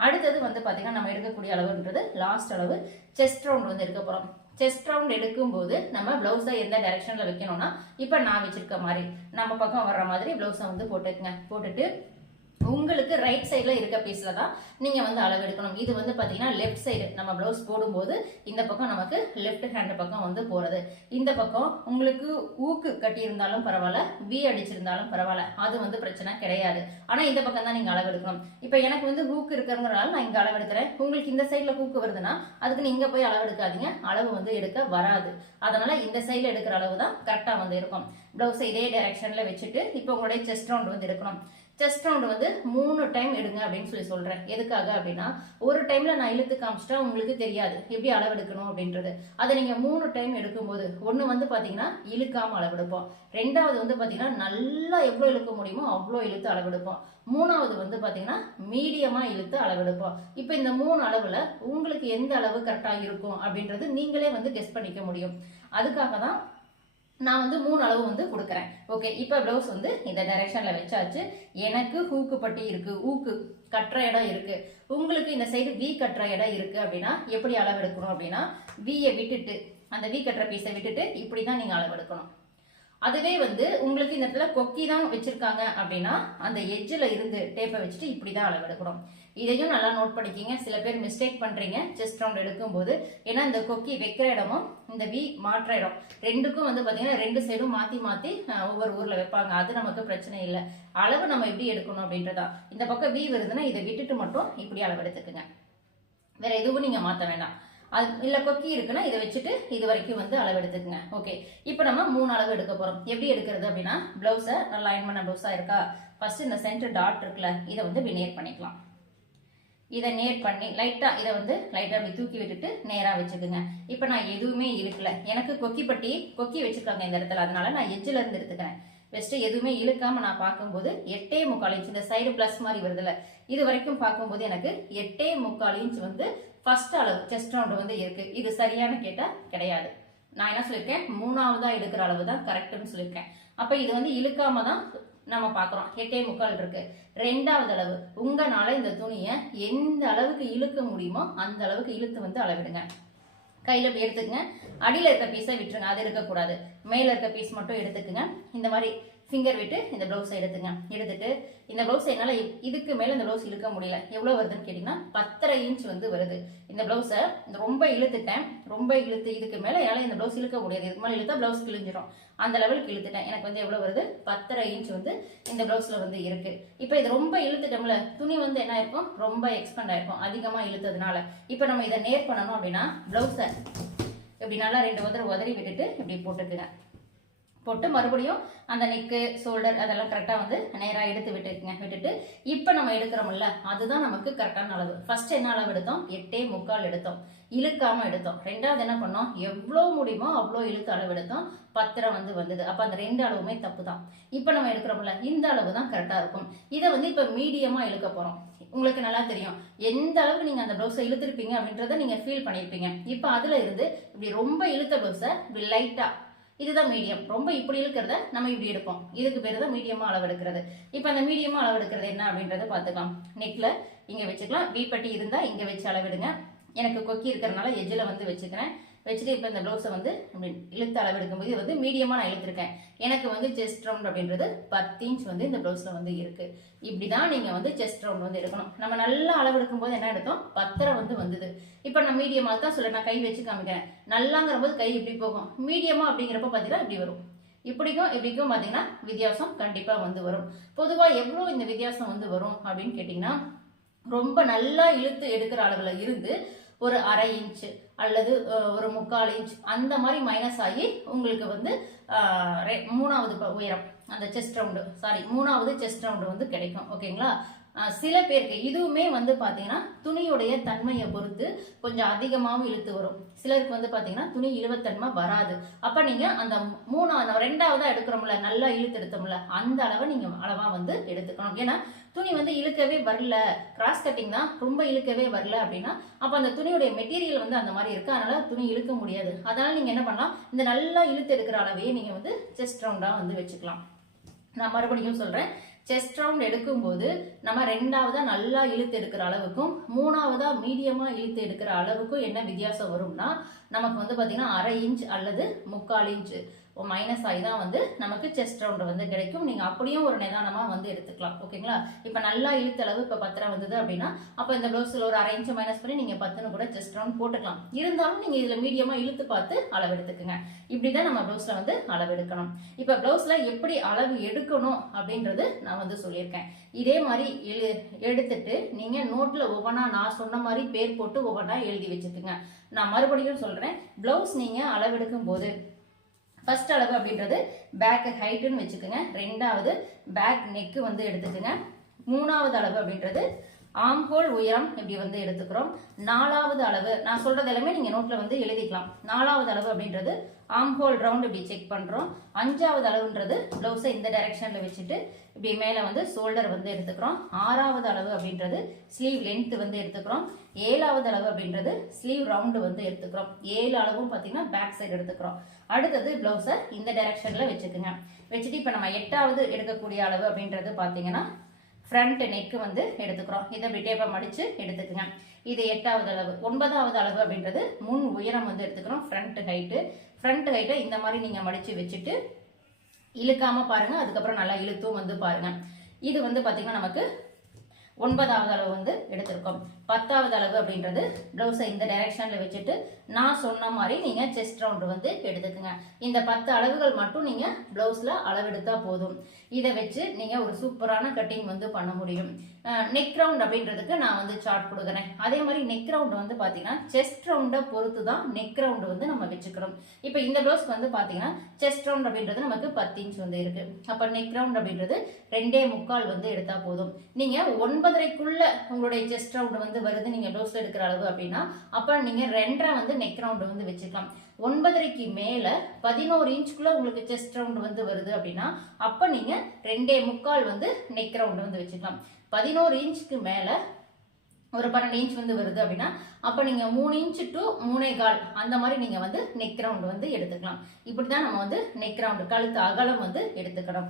அடுத்தது வந்து பார்த்தீங்கன்னா நம்ம எடுக்கக்கூடிய அளவுன்றது லாஸ்ட் அளவு செஸ்ட் ரவுண்ட் வந்து எடுக்க போகிறோம் செஸ்ட் ரவுண்ட் எடுக்கும்போது நம்ம பிளவுஸை எந்த டைரக்ஷனில் வைக்கணும்னா இப்போ நான் வச்சுருக்க மாதிரி நம்ம பக்கம் வர்ற மாதிரி பிளவுஸை வந்து போட்டுக்கங்க. போட்டுட்டு உங்களுக்கு ரைட் சைடில் இருக்க பீஸில் தான் நீங்கள் வந்து அளவு எடுக்கணும். இது வந்து பார்த்தீங்கன்னா லெஃப்ட் சைடு நம்ம ப்ளவுஸ் போடும்போது இந்த பக்கம் நமக்கு லெஃப்ட் ஹேண்ட் பக்கம் வந்து போகிறது இந்த பக்கம் உங்களுக்கு ஊக்கு கட்டியிருந்தாலும் பரவாயில்ல வி அடிச்சிருந்தாலும் பரவாயில்ல அது வந்து பிரச்சனை கிடையாது. ஆனால் இந்த பக்கம் தான் நீங்கள் அளவு எடுக்கணும். இப்போ எனக்கு வந்து ஹூக்கு இருக்கிறதுனால நான் இங்கே அளவு எடுக்கிறேன். உங்களுக்கு இந்த சைடில் ஹூக்கு வருதுன்னா அதுக்கு நீங்கள் போய் அளவு எடுக்காதீங்க. அளவு வந்து எடுக்க வராது. அதனால் இந்த சைடில் எடுக்கிற அளவு தான் கரெக்டாக வந்து இருக்கும். ப்ளவுஸை இதே டைரக்ஷனில் வச்சுட்டு இப்போ உங்களுடைய செஸ்ட் ரவுண்ட் வந்து எடுக்கணும். செஸ்ட் ரவுண்ட் வந்து மூணு டைம் எடுங்க அப்படின்னு சொல்லி சொல்றேன். எதுக்காக அப்படின்னா ஒரு டைம்ல நான் இழுத்து காமிச்சிட்டா உங்களுக்கு தெரியாது. எப்படி அளவெடுக்கணும் அப்படின்றது. அதை நீங்க மூணு டைம் எடுக்கும்போது ஒன்று வந்து பாத்தீங்கன்னா இழுக்காம அளவெடுப்போம். ரெண்டாவது வந்து பாத்தீங்கன்னா நல்லா எவ்வளவு இழுக்க முடியுமோ அவ்வளோ இழுத்து அளவெடுப்போம். மூணாவது வந்து பாத்தீங்கன்னா மீடியமா இழுத்து அளவெடுப்போம். இப்போ இந்த மூணு அளவுல உங்களுக்கு எந்த அளவு கரெக்டாக இருக்கும் அப்படின்றது நீங்களே வந்து கெஸ் பண்ணிக்க முடியும். அதுக்காக தான் நான் வந்து மூணு அளவு வந்து கொடுக்குறேன். ஓகே இப்போ ப்ளவுஸ் வந்து இந்த டைரெக்ஷனில் வச்சாச்சு. எனக்கு ஹூக்கு பட்டி இருக்குது ஊக்கு கட்டுற இடம் இருக்குது உங்களுக்கு இந்த சைடு வி கட்டுற இடம் இருக்குது அப்படின்னா எப்படி அளவு எடுக்கணும் அப்படின்னா வியை விட்டுட்டு அந்த வி கட்டுற பீஸை விட்டுட்டு இப்படி தான் நீங்கள் அளவு எடுக்கணும். அதுவே வந்து உங்களுக்கு இந்த இடத்துல கொக்கி தான் வச்சிருக்காங்க அப்படின்னா அந்த எஜ்ஜில் இருந்து டேப்பை வச்சுட்டு இப்படி தான் அளவெடுக்கணும். இதையும் நல்லா நோட் பண்ணிக்கிங்க. சில பேர் மிஸ்டேக் பண்ணுறீங்க செஸ்ட் ரவுண்ட் எடுக்கும்போது. ஏன்னா இந்த கொக்கி வைக்கிற இடமும் இந்த வி மாற்ற இடம். ரெண்டுக்கும் வந்து பார்த்தீங்கன்னா ரெண்டு சைடும் மாற்றி மாற்றி ஒவ்வொரு ஊரில் வைப்பாங்க. அது நமக்கு பிரச்சனை இல்லை. அளவு நம்ம எப்படி எடுக்கணும் அப்படின்றதா. இந்த பக்கம் வி வருதுன்னா இதை விட்டுட்டு மட்டும் இப்படி அளவு எடுத்துக்குங்க வேற எதுவும் நீங்கள் மாற்ற வேண்டாம். அது இல்லை கொக்கி இருக்குன்னா இதை வச்சுட்டு இது வரைக்கும் வந்து அளவு எடுத்துக்கங்க. ஓகே இப்போ நம்ம மூணு அளவு எடுக்க போகிறோம் எப்படி எடுக்கிறது அப்படின்னா ப்ளவுஸை நல்லா லைன் பண்ண ப்ளவுஸாக இருக்கா? ஃபஸ்ட்டு இந்த சென்டர் டாட் இருக்குல்ல இதை வந்து இப்படி நேர் பண்ணிக்கலாம். இதை நேர் பண்ணி லைட்டாக இதை வந்து லைட்டாக அப்படி தூக்கி விட்டுட்டு நேராக வச்சுக்குங்க. இப்போ நான் எதுவுமே இழுக்கல. எனக்கு கொக்கி பட்டி கொக்கி வச்சுருக்காங்க இந்த இடத்துல. அதனால நான் எஜ்ஜில் இருந்து எடுத்துக்கிறேன். ஃபஸ்ட்டு எதுவுமே இழுக்காமல் நான் பார்க்கும்போது எட்டே முக்கால் இன்ச் இந்த சைடு ப்ளஸ் மாதிரி வருதுல்ல. இது வரைக்கும் பார்க்கும்போது எனக்கு எட்டே முக்கால் இன்ச் வந்து ஃபர்ஸ்ட் அளவு செஸ்ட் ரவுண்டு வந்து இருக்குது இது சரியான கேட்டால் கிடையாது. நான் என்ன சொல்லியிருக்கேன்? மூணாவதாக எடுக்கிற அளவு தான் கரெக்டுன்னு சொல்லியிருக்கேன். அப்போ இது வந்து இழுக்காம தான் நம்ம பார்க்குறோம். எட்டே முக்கால் இருக்கு. ரெண்டாவது அளவு உங்களால் இந்த துணியை எந்த அளவுக்கு இழுக்க முடியுமோ அந்த அளவுக்கு இழுத்து வந்து அளவிடுங்க. கையில் இப்படி எடுத்துக்கங்க. அடியில் இருக்க பீஸை விட்டுருங்க. அது இருக்கக்கூடாது. மேலே இருக்க பீஸ் மட்டும் எடுத்துக்கங்க. இந்த மாதிரி ஃபிங்கர் விட்டு இந்த ப்ளவுஸை எடுத்துங்க. எடுத்துட்டு இந்த ப்ளவுஸ் என்னால் இதுக்கு மேலே இந்த ப்ளவுஸ் இழுக்க முடியல. எவ்வளோ வருதுன்னு கேட்டிங்கன்னா பத்தரை இன்ச் வந்து வருது. இந்த ப்ளவுஸை ரொம்ப இழுத்துட்டேன். ரொம்ப இழுத்து இதுக்கு மேலே என்னால் இந்த ப்ளவுஸ் இழுக்க முடியாது. இதுக்கு மேலே இழுத்தா ப்ளவுஸ் கிழிஞ்சிரும். அந்த லெவலுக்கு இழுத்துட்டேன். எனக்கு வந்து எவ்வளோ வருது? பத்தரை இன்ச் வந்து இந்த ப்ளவுஸில் வந்து இருக்கு. இப்போ இது ரொம்ப இழுத்துட்டோம்ல துணி வந்து என்ன இருக்கும் ரொம்ப எக்ஸ்பெண்ட் ஆயிருக்கும். அதிகமாக இழுத்ததுனால. இப்போ நம்ம இதை நேர் பண்ணணும் அப்படின்னா ப்ளவுஸை இப்படி நல்லா ரெண்டு உதறி உதறி விட்டுட்டு இப்படி போட்டுக்குங்க. போட்டு மறுபடியும் அந்த நெக்கு ஷோல்டர் அதெல்லாம் கரெக்டாக வந்து நேராக எடுத்து விட்டுருக்குங்க விட்டுட்டு இப்போ நம்ம எடுக்கிறோம்ல அதுதான் நமக்கு கரெக்டான அளவு. ஃபர்ஸ்ட் என்ன அளவு எடுத்தோம்? எட்டே முக்கால் எடுத்தோம். இழுக்காமல் எடுத்தோம். ரெண்டாவது என்ன பண்ணோம்? எவ்வளோ முடியுமோ அவ்வளோ இழுத்து அளவு எடுத்தோம். பத்திரம் வந்து வந்தது. அப்போ அந்த ரெண்டு அளவுமே தப்பு தான் இப்போ நம்ம எடுக்கிறோம்ல இந்த அளவு தான் கரெக்டாக இருக்கும். இதை வந்து இப்போ மீடியமாக இழுக்க போகிறோம் உங்களுக்கு நல்லா தெரியும். எந்த அளவுக்கு நீங்கள் அந்த ப்ளவுஸை இழுத்துருப்பீங்க அப்படின்றத நீங்கள் ஃபீல் பண்ணியிருப்பீங்க இப்போ அதில் இருந்து இப்படி ரொம்ப இழுத்த ப்ளவுஸை இப்படி லைட்டாக இதுதான் மீடியம் ரொம்ப இப்படி இருக்கிறத நம்ம இப்படி எடுப்போம். இதுக்கு பேர் தான் மீடியமாக அளவு எடுக்கிறது இப்போ அந்த மீடியமாக அளவு எடுக்கிறது என்ன அப்படின்றத பார்த்துக்கலாம். நெக்கில் இங்கே வச்சுக்கலாம். வீப்பட்டி இருந்தால் இங்கே வச்சு அளவிடுங்க. எனக்கு கொக்கி இருக்கிறனால எஜ்ஜில் வந்து வச்சுக்கிறேன். வச்சுட்டு இப்போ இந்த ப்ளவுஸை வந்து இப்படி இழுத்து அளவு எடுக்கும்போது இது வந்து மீடியமாக நான் இழுத்துருக்கேன். எனக்கு வந்து செஸ்ட் ரவுண்ட் அப்படின்றது பத்து இன்ச் வந்து இந்த ப்ளவுஸில் வந்து இருக்குது இப்படி தான் நீங்கள் வந்து செஸ்ட் ரவுண்ட் வந்து எடுக்கணும். நம்ம நல்லா அளவு எடுக்கும்போது என்ன எடுத்தோம்? பத்தரை வந்து வந்தது. இப்போ நான் மீடியமாக தான் சொல்ல நான் கை வச்சு காமிக்கிறேன். நல்லாங்கிற போது கை இப்படி போகும். மீடியமாக அப்படிங்கிறப்ப பார்த்தீங்கன்னா இப்படி வரும். இப்படிக்கும் இப்படிக்கும் பார்த்தீங்கன்னா வித்தியாசம் கண்டிப்பாக வந்து வரும். பொதுவாக எவ்வளோ இந்த வித்தியாசம் வந்து வரும் அப்படின்னு கேட்டிங்கன்னா ரொம்ப நல்லா இழுத்து எடுக்கிற அளவில் இருந்து ஒரு அரை இன்ச்சு அல்லது ஒரு முக்கால் இன்ச் அந்த மாதிரி மைனஸ் ஆகி உங்களுக்கு வந்து மூணாவது ப- உயரம். அந்த செஸ்ட் ரவுண்டு சாரி மூணாவது செஸ்ட் ரவுண்டு வந்து கிடைக்கும். ஓகேங்களா சில பேருக்கு இதுவுமே வந்து பார்த்தீங்கன்னா துணியுடைய தன்மையை பொறுத்து கொஞ்சம் அதிகமாகவும் இழுத்து வரும். சிலருக்கு வந்து பார்த்தீங்கன்னா துணி இழுவத்தன்மை வராது. அப்போ நீங்கள் அந்த மூணாவது ரெண்டாவதாக எடுக்கிறோம்ல நல்லா இழுத்து எடுத்தோம்ல அந்த அளவை நீங்கள் அளவாக வந்து எடுத்துக்கணும். ஏன்னா துணி வந்து இழுக்கவே வரல. கிராஸ் கட்டிங் தான் ரொம்ப இழுக்கவே வரல அப்படின்னா அப்போ அந்த துணியுடைய மெட்டீரியல் வந்து அந்த மாதிரி இருக்குது அதனால் துணி இழுக்க முடியாது. அதனால் நீங்கள் என்ன பண்ணலாம் இந்த நல்லா இழுத்து எடுக்கிற அளவையே நீங்கள் வந்து செஸ்ட் ரவுண்டாக வந்து வச்சுக்கலாம். நான் மறுபடியும் சொல்கிறேன் செஸ்ட் ரவுண்ட் எடுக்கும்போது நம்ம ரெண்டாவதா நல்லா இழுத்து எடுக்கிற அளவுக்கும் மூணாவதா மீடியமா இழுத்து எடுக்கிற அளவுக்கும் என்ன வித்தியாசம் வரும்னா நமக்கு வந்து பாத்தீங்கன்னா அரை இன்ச் அல்லது முக்கால் இன்ச் மைனஸ் ஆகி தான் வந்து நமக்கு செஸ்ட் ரவுண்டு வந்து கிடைக்கும். நீங்கள் அப்படியும் ஒரு நிதானமாக வந்து எடுத்துக்கலாம். ஓகேங்களா? இப்போ நல்லா இழுத்தளவு இப்போ பத்திரம் வந்தது அப்படின்னா அப்போ இந்த ப்ளவுஸில் ஒரு அரை இன்ச்சு மைனஸ் பண்ணி நீங்கள் பத்துன்னு கூட செஸ்ட் ரவுண்ட் போட்டுக்கலாம். இருந்தாலும் நீங்கள் இதில் மீடியமாக இழுத்து பார்த்து அளவு எடுத்துக்கோங்க இப்படி தான் நம்ம ப்ளவுஸில் வந்து அளவு எடுக்கணும் இப்போ ப்ளவுஸில் எப்படி அளவு எடுக்கணும் அப்படின்றது நான் வந்து சொல்லியிருக்கேன். இதே மாதிரி எழு எடுத்துட்டு நீங்கள் நோட்டில் ஒவ்வொன்றா நான் சொன்ன மாதிரி பேர் போட்டு ஒவ்வொன்றா எழுதி வச்சுக்கோங்க. நான் மறுபடியும் சொல்கிறேன் ப்ளவுஸ் நீங்கள் அளவெடுக்கும் போது ஃபர்ஸ்ட் அளவு அப்படின்றது பேக் ஹைட்டுன்னு வச்சுக்கோங்க. ரெண்டாவது பேக் நெக்கு வந்து எடுத்துக்கோங்க. மூணாவது அளவு அப்படின்றது ஆம்ஹோல் உயரம் இப்படி வந்து எடுத்துக்கிறோம்? நாலாவது அளவு. நான் சொல்றது எல்லாமே நீங்க நோட்ல வந்து எழுதிக்கலாம். நாலாவது அளவு அப்படின்றது ஆம்ஹோல் ரவுண்ட் இப்படி செக் பண்றோம். அஞ்சாவது அளவுன்றது ப்ளவுஸை இந்த டைரக்ஷன்ல வச்சுட்டு இப்படி மேல வந்து ஷோல்டர் வந்து எடுத்துக்கிறோம். ஆறாவது அளவு அப்படின்றது ஸ்லீவ் லென்த் வந்து எடுத்துக்கிறோம். ஏழாவது அளவு அப்படின்றது ஸ்லீவ் ரவுண்டு வந்து எடுத்துக்கிறோம். ஏழு அளவும் பார்த்தீங்கன்னா பேக் சைடு எடுத்துக்கிறோம். அடுத்தது ப்ளவுஸை இந்த டைரக்ஷன்ல வச்சுக்கோங்க. வச்சுட்டு இப்போ நம்ம எட்டாவது எடுக்கக்கூடிய அளவு அப்படின்றது பார்த்தீங்கன்னா ஃப்ரண்ட் நெக்கு வந்து எடுத்துக்கிறோம். இதை இப்படி டேப்பை மடித்து எடுத்துக்கோங்க. இது எட்டாவது அளவு. ஒன்பதாவது அளவு அப்படின்றது முன் உயரம் வந்து எடுத்துக்கிறோம். ஃப்ரண்ட் ஹைட்டு ஃப்ரண்ட் ஹைட்டை இந்த மாதிரி நீங்கள் மடித்து வச்சுட்டு இழுக்காமல் பாருங்கள் அதுக்கப்புறம் நல்லா இழுத்தும் வந்து பாருங்க. இது வந்து பார்த்திங்கன்னா நமக்கு ஒன்பதாவது அளவு வந்து எடுத்திருக்கோம். பத்தாவது அளவு அப்படின்றது ப்ளவுஸை இந்த டைரக்ஷனில் வச்சுட்டு நான் சொன்ன மாதிரி நீங்கள் செஸ்ட் ரவுண்டு வந்து எடுத்துக்கோங்க. இந்த பத்து அளவுகள் மட்டும் நீங்கள் ப்ளவுஸில் அளவெடுத்தால் போதும். இதை வச்சு நீங்கள் ஒரு சூப்பரான கட்டிங் வந்து பண்ண முடியும். நெக் ரவுண்ட் அப்படின்றதுக்கு நான் வந்து சார்ட் கொடுக்குறேன். அதே மாதிரி நெக் ரவுண்ட் வந்து பார்த்தீங்கன்னா செஸ்ட் ரவுண்டை பொறுத்து தான் நெக் ரவுண்டு வந்து நம்ம வச்சுக்கிறோம். இப்போ இந்த ப்ளவுஸ்க்கு வந்து பார்த்தீங்கன்னா செஸ்ட் ரவுண்ட் அப்படின்றது நமக்கு பத்து இன்ச் வந்து இருக்கு. அப்போ நெக் ரவுண்ட் அப்படின்றது ரெண்டே முக்கால் வந்து எடுத்தால் போதும். நீங்கள் ஒன்பதரைக்குள்ள உங்களுடைய செஸ்ட் ரவுண்ட் வந்து வருது நீங்கள் ப்ளவுஸில் எடுக்கிற அளவு அப்படின்னா அப்போ நீங்கள் ரெண்டரை வந்து நெக் ரவுண்டு வந்து வச்சுக்கலாம். ஒன்பதரைக்கு மேலே பதினோரு இன்ச்சுக்குள்ள உங்களுக்கு செஸ்ட் ரவுண்ட் வந்து வருது அப்படின்னா அப்போ நீங்கள் ரெண்டே முக்கால் வந்து நெக் ரவுண்டு வந்து வச்சுக்கலாம். பதினோரு இன்ச்சுக்கு மேலே ஒரு பன்னெண்டு இன்ச் வந்து வருது அப்படின்னா அப்போ நீங்கள் மூணு இன்ச் டு மூணே கால் அந்த மாதிரி நீங்கள் வந்து நெக் ரவுண்டு வந்து எடுத்துக்கலாம். இப்படி தான் நம்ம வந்து நெக் ரவுண்டு கழுத்து அகலம் வந்து எடுத்துக்கணும்.